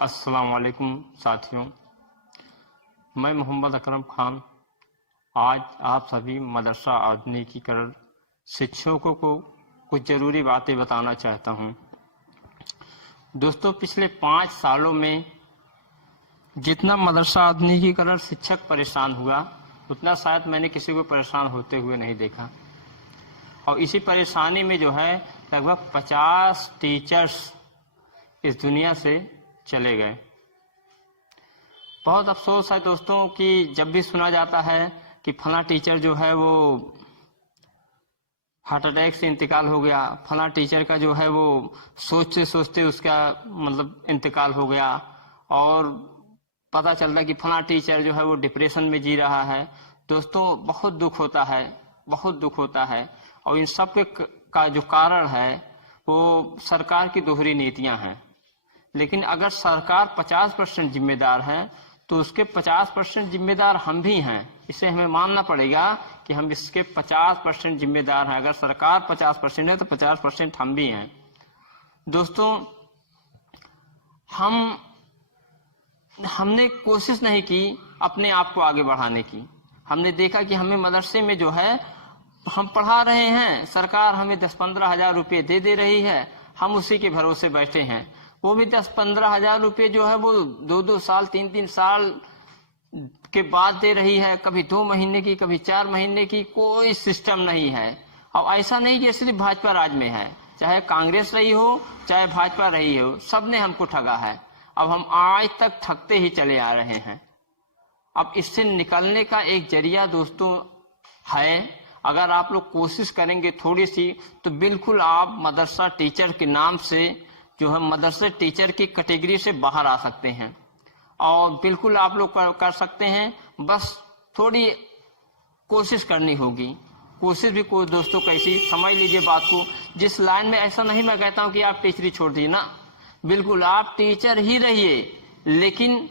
अस्सलाम वालेकुम साथियों, मैं मोहम्मद अकरम खान आज आप सभी मदरसा आधुनिकीकरण शिक्षकों को कुछ ज़रूरी बातें बताना चाहता हूं। दोस्तों, पिछले 5 सालों में जितना मदरसा आधुनिकीकरण शिक्षक परेशान हुआ उतना शायद मैंने किसी को परेशान होते हुए नहीं देखा। और इसी परेशानी में जो है लगभग 50 टीचर्स इस दुनिया से चले गए। बहुत अफसोस है दोस्तों कि जब भी सुना जाता है कि फला टीचर जो है वो हार्ट अटैक से इंतकाल हो गया, फला टीचर का जो है वो सोचते सोचते उसका इंतकाल हो गया, और पता चलता कि फला टीचर जो है वो डिप्रेशन में जी रहा है। दोस्तों, बहुत दुख होता है, बहुत दुख होता है। और इन सब का जो कारण है वो सरकार की दोहरी नीतियां हैं। लेकिन अगर सरकार 50% जिम्मेदार है तो उसके 50% जिम्मेदार हम भी हैं। इसे हमें मानना पड़ेगा कि हम इसके 50% जिम्मेदार हैं। अगर सरकार 50% है तो 50% हम भी हैं। दोस्तों, हमने कोशिश नहीं की अपने आप को आगे बढ़ाने की। हमने देखा कि हमें मदरसे में जो है हम पढ़ा रहे हैं, सरकार हमें 10-15 हजार रुपये दे रही है, हम उसी के भरोसे बैठे हैं। वो भी 10-15 हजार रुपये जो है वो 2-2 साल 3-3 साल के बाद दे रही है, कभी 2 महीने की, कभी 4 महीने की। कोई सिस्टम नहीं है। और ऐसा नहीं कि सिर्फ भाजपा राज में है, चाहे कांग्रेस रही हो चाहे भाजपा रही हो, सबने हमको ठगा है। अब हम आज तक ठगते ही चले आ रहे हैं। अब इससे निकलने का एक जरिया दोस्तों है, अगर आप लोग कोशिश करेंगे थोड़ी सी तो बिल्कुल आप मदरसा टीचर के नाम से जो है मदरसे टीचर की कैटेगरी से बाहर आ सकते हैं। और बिल्कुल आप लोग कर सकते हैं, बस थोड़ी कोशिश करनी होगी। कोशिश भी कोई दोस्तों कैसी, समझ लीजिए बात को। जिस लाइन में, ऐसा नहीं मैं कहता हूं कि आप टीचरी छोड़ दीजिए ना, बिल्कुल आप टीचर ही रहिए, लेकिन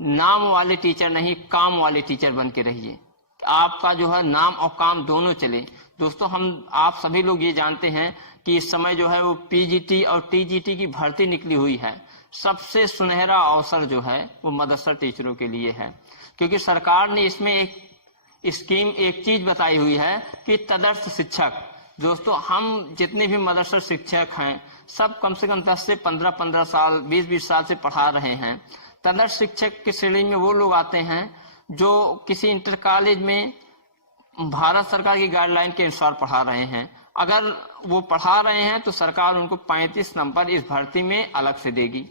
नाम वाले टीचर नहीं, काम वाले टीचर बन के रहिए। आपका जो है नाम और काम दोनों चले। दोस्तों, आप सभी लोग ये जानते हैं कि इस समय जो है वो पीजीटी और टीजीटी की भर्ती निकली हुई है। सबसे सुनहरा अवसर जो है वो मदरसा टीचरों के लिए है, क्योंकि सरकार ने इसमें एक स्कीम, एक चीज बताई हुई है कि तदर्थ शिक्षक। दोस्तों, हम जितने भी मदरसा शिक्षक हैं सब कम से कम 10 से 15 साल, 20 साल से पढ़ा रहे हैं। तदर्थ शिक्षक की श्रेणी में वो लोग आते हैं जो किसी इंटर कॉलेज में भारत सरकार की गाइडलाइन के अनुसार पढ़ा रहे हैं। अगर वो पढ़ा रहे हैं तो सरकार उनको 35 नंबर इस भर्ती में अलग से देगी।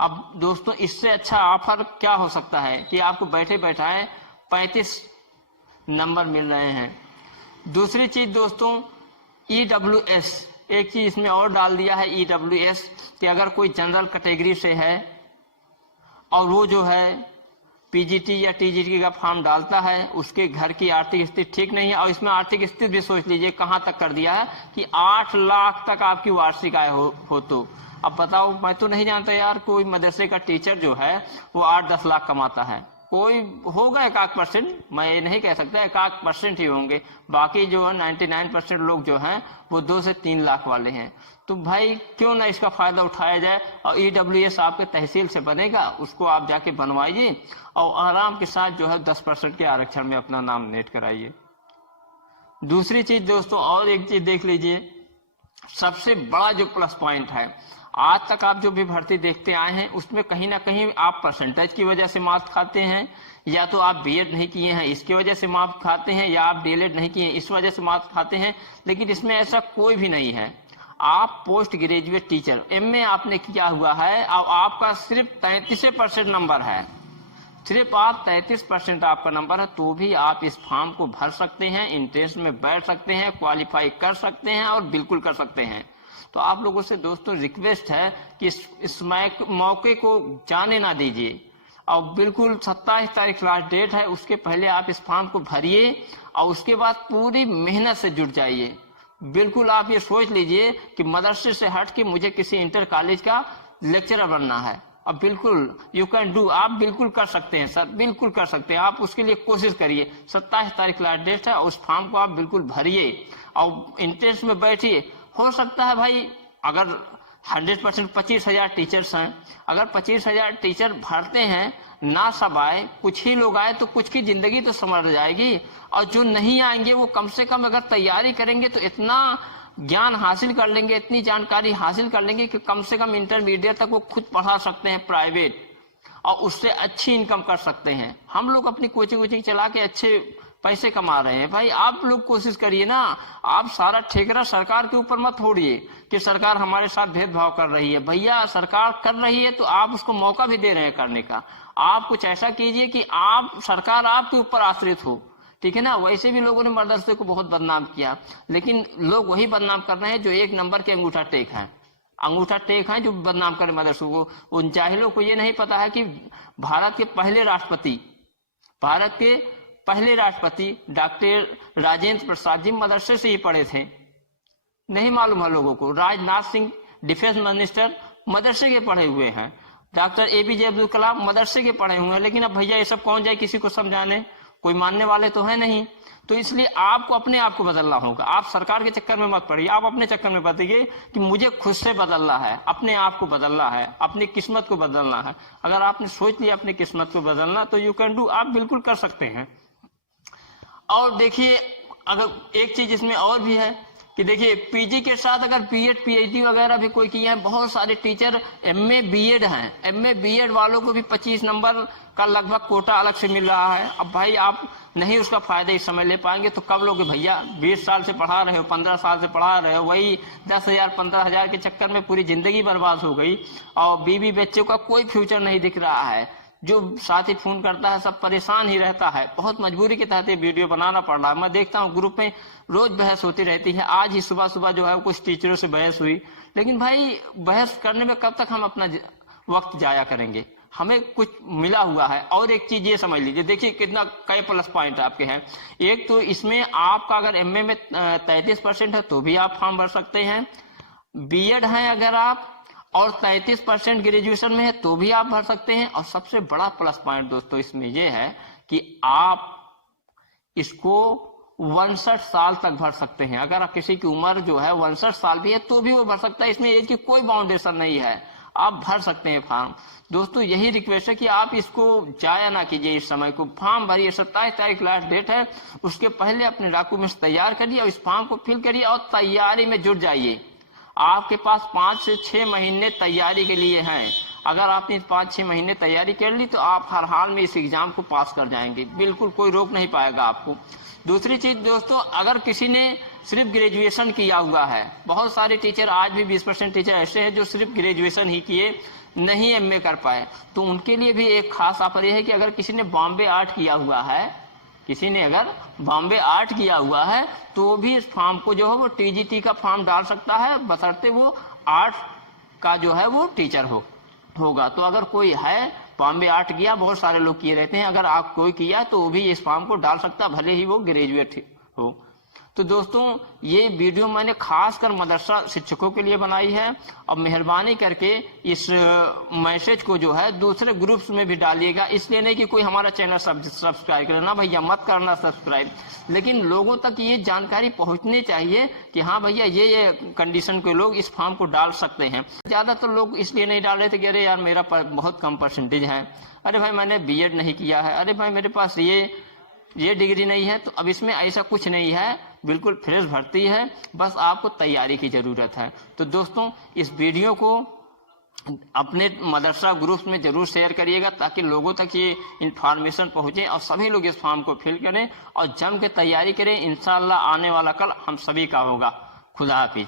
अब दोस्तों, इससे अच्छा ऑफर क्या हो सकता है कि आपको बैठे बैठाए 35 नंबर मिल रहे हैं। दूसरी चीज दोस्तों, EWS, एक चीज इसमें और डाल दिया है EWS, कि अगर कोई जनरल कैटेगरी से है और वो जो है पीजीटी या टीजीटी का फॉर्म डालता है, उसके घर की आर्थिक स्थिति ठीक नहीं है, और इसमें आर्थिक स्थिति भी सोच लीजिए कहां तक कर दिया है कि 8 लाख तक आपकी वार्षिक आय हो तो अब बताओ, मैं तो नहीं जानता यार कोई मदरसे का टीचर जो है वो 8-10 लाख कमाता है। कोई होगा 1% मैं ये नहीं कह सकता, 1% ही होंगे, बाकी जो है 99% लोग जो हैं वो 2 से 3 लाख वाले हैं। तो भाई क्यों ना इसका फायदा उठाया जाए। और EWS आपके तहसील से बनेगा, उसको आप जाके बनवाइए और आराम के साथ जो है 10% के आरक्षण में अपना नाम नेट कराइए। दूसरी चीज दोस्तों, और एक चीज देख लीजिए, सबसे बड़ा जो प्लस पॉइंट है, आज तक आप जो भी भर्ती देखते आए हैं उसमें कहीं ना कहीं आप परसेंटेज की वजह से मार्क्स खाते हैं, या तो आप बीएड नहीं किए हैं इसकी वजह से मार्क्स खाते हैं, या आप डीएलएड नहीं किए इस वजह से मार्क्स खाते हैं। लेकिन इसमें ऐसा कोई भी नहीं है। आप पोस्ट ग्रेजुएट टीचर, MA आपने किया हुआ है और आपका सिर्फ 33% नंबर है, सिर्फ आप 33% आपका नंबर है, तो भी आप इस फॉर्म को भर सकते हैं, एंट्रेंस में बैठ सकते हैं, क्वालिफाई कर सकते हैं और बिल्कुल कर सकते हैं। तो आप लोगों से दोस्तों रिक्वेस्ट है कि इस मौके को जाने ना दीजिए, और बिल्कुल 27 तारीख लास्ट डेट है, उसके पहले आप इस फॉर्म को भरिए और उसके बाद पूरी मेहनत से जुट जाइए। बिल्कुल आप ये सोच लीजिए कि मदरसे से हट के मुझे किसी इंटर कॉलेज का लेक्चरर बनना है। अब बिल्कुल यू कैन डू, आप बिल्कुल कर सकते हैं सर, बिल्कुल कर सकते हैं। आप उसके लिए कोशिश करिए। 27 तारीख लास्ट डेट है, उस फॉर्म को आप बिल्कुल भरिए और इंट्रेंस में बैठिए। हो सकता है भाई अगर 100% 25,000 टीचर्स हैं। अगर 25,000 टीचर भरते हैं, ना सब आए, कुछ ही लोग आए, तो कुछ की जिंदगी तो संवर जाएगी। और जो नहीं आएंगे वो कम से कम अगर तैयारी करेंगे तो इतना ज्ञान हासिल कर लेंगे, इतनी जानकारी हासिल कर लेंगे कि कम से कम इंटरमीडिएट तक वो खुद पढ़ा सकते हैं प्राइवेट, और उससे अच्छी इनकम कर सकते हैं। हम लोग अपनी कोचिंग चला के अच्छे पैसे कमा रहे हैं। भाई आप लोग कोशिश करिए ना, आप सारा ठेकरा सरकार के ऊपर मत छोड़िए कि सरकार हमारे साथ भेदभाव कर रही है। भैया सरकार कर रही है तो आप उसको मौका भी दे रहे हैं करने का। आप कुछ ऐसा कीजिए कि आप सरकार आपके ऊपर आश्रित हो, ठीक है ना। वैसे भी लोगों ने मदरसे को बहुत बदनाम किया, लेकिन लोग वही बदनाम कर रहे हैं जो एक नंबर के अंगूठा टेक हैं जो बदनाम कर मदरसों को। उन जाहिलों को ये नहीं पता है कि भारत के पहले राष्ट्रपति डॉक्टर राजेंद्र प्रसाद जी मदरसे से ही पढ़े थे। नहीं मालूम है लोगों को। राजनाथ सिंह डिफेंस मिनिस्टर मदरसे के पढ़े हुए हैं। डॉक्टर APJ अब्दुल कलाम मदरसे के पढ़े हुए हैं। लेकिन अब भैया ये सब कौन जाए किसी को समझाने, कोई मानने वाले तो है नहीं। तो इसलिए आपको अपने आप को बदलना होगा। आप सरकार के चक्कर में मत पड़िए, आप अपने चक्कर में बताइए कि मुझे खुद से बदलना है, अपने आप को बदलना है, अपनी किस्मत को बदलना है। अगर आपने सोच लिया अपनी किस्मत को बदलना तो यू कैन डू, आप बिल्कुल कर सकते हैं। और देखिए, अगर एक चीज इसमें और भी है कि देखिए PG के साथ अगर BEd PhD वगैरह भी कोई किया है, बहुत सारे टीचर MA BEd हैं। MA BEd वालों को भी 25 नंबर का लगभग कोटा अलग से मिल रहा है। अब भाई आप नहीं उसका फायदा इस समय ले पाएंगे तो कब लोगे भैया। 20 साल से पढ़ा रहे हो, 15 साल से पढ़ा रहे हो, वही 10,000 15,000 के चक्कर में पूरी जिंदगी बर्बाद हो गई और बीवी बच्चों का कोई फ्यूचर नहीं दिख रहा है। जो साथी फोन करता है सब परेशान ही रहता है। बहुत मजबूरी के तहत ये वीडियो बनाना पड़ रहा है। मैं देखता हूँ ग्रुप में रोज बहस होती रहती है। आज ही सुबह जो है कुछ टीचरों से बहस हुई। लेकिन भाई बहस करने में कब तक हम अपना वक्त जाया करेंगे, हमें कुछ मिला हुआ है। और एक चीज ये समझ लीजिए, देखिए कितना कई प्लस पॉइंट आपके हैं। एक तो इसमें आपका अगर MA में 33% है तो भी आप फॉर्म भर सकते हैं। BEd है अगर आप और 33% ग्रेजुएशन में है तो भी आप भर सकते हैं। और सबसे बड़ा प्लस पॉइंट दोस्तों इसमें यह है कि आप इसको 59 साल तक भर सकते हैं। अगर किसी की उम्र जो है 59 साल भी है तो भी वो भर सकता है। इसमें एज की कोई बाउंडेशन नहीं है, आप भर सकते हैं फॉर्म। दोस्तों यही रिक्वेस्ट है कि आप इसको जाया ना कीजिए, इस समय को फॉर्म भरिए। 27 तारीख लास्ट डेट है, उसके पहले अपने डॉक्यूमेंट्स तैयार करिए और इस फॉर्म को फिल करिए और तैयारी में जुट जाइए। आपके पास 5 से 6 महीने तैयारी के लिए हैं। अगर आपने 5-6 महीने तैयारी कर ली तो आप हर हाल में इस एग्जाम को पास कर जाएंगे, बिल्कुल कोई रोक नहीं पाएगा आपको। दूसरी चीज दोस्तों, अगर किसी ने सिर्फ ग्रेजुएशन किया हुआ है, बहुत सारे टीचर आज भी 20% टीचर ऐसे हैं जो सिर्फ ग्रेजुएशन ही किए, नहीं MA कर पाए, तो उनके लिए भी एक खास ऑफर यह है कि अगर किसी ने बॉम्बे आर्ट किया हुआ है, तो भी इस फॉर्म को जो है वो TGT का फॉर्म डाल सकता है, बशर्ते वो आर्ट का जो है वो टीचर होगा। तो अगर कोई है बॉम्बे आर्ट किया, बहुत सारे लोग किए रहते हैं, अगर आप कोई किया तो वो भी इस फॉर्म को डाल सकता, भले ही वो ग्रेजुएट हो। तो दोस्तों ये वीडियो मैंने खासकर मदरसा शिक्षकों के लिए बनाई है। अब मेहरबानी करके इस मैसेज को जो है दूसरे ग्रुप्स में भी डालिएगा। इसलिए नहीं कि कोई हमारा चैनल सब्सक्राइब करे, ना भैया मत करना सब्सक्राइब, लेकिन लोगों तक ये जानकारी पहुंचनी चाहिए कि हाँ भैया ये कंडीशन के लोग इस फॉर्म को डाल सकते हैं। ज्यादातर लोग इसलिए नहीं डाल रहे थे कि अरे यार मेरा बहुत कम परसेंटेज है, अरे भाई मैंने BEd नहीं किया है, अरे भाई मेरे पास ये डिग्री नहीं है। तो अब इसमें ऐसा कुछ नहीं है, बिल्कुल फ्रेश भर्ती है, बस आपको तैयारी की जरूरत है। तो दोस्तों इस वीडियो को अपने मदरसा ग्रुप में जरूर शेयर करिएगा ताकि लोगों तक ये इंफॉर्मेशन पहुंचे और सभी लोग इस फॉर्म को फिल करें और जम के तैयारी करें। इंशाअल्लाह आने वाला कल हम सभी का होगा। खुदा हाफिज।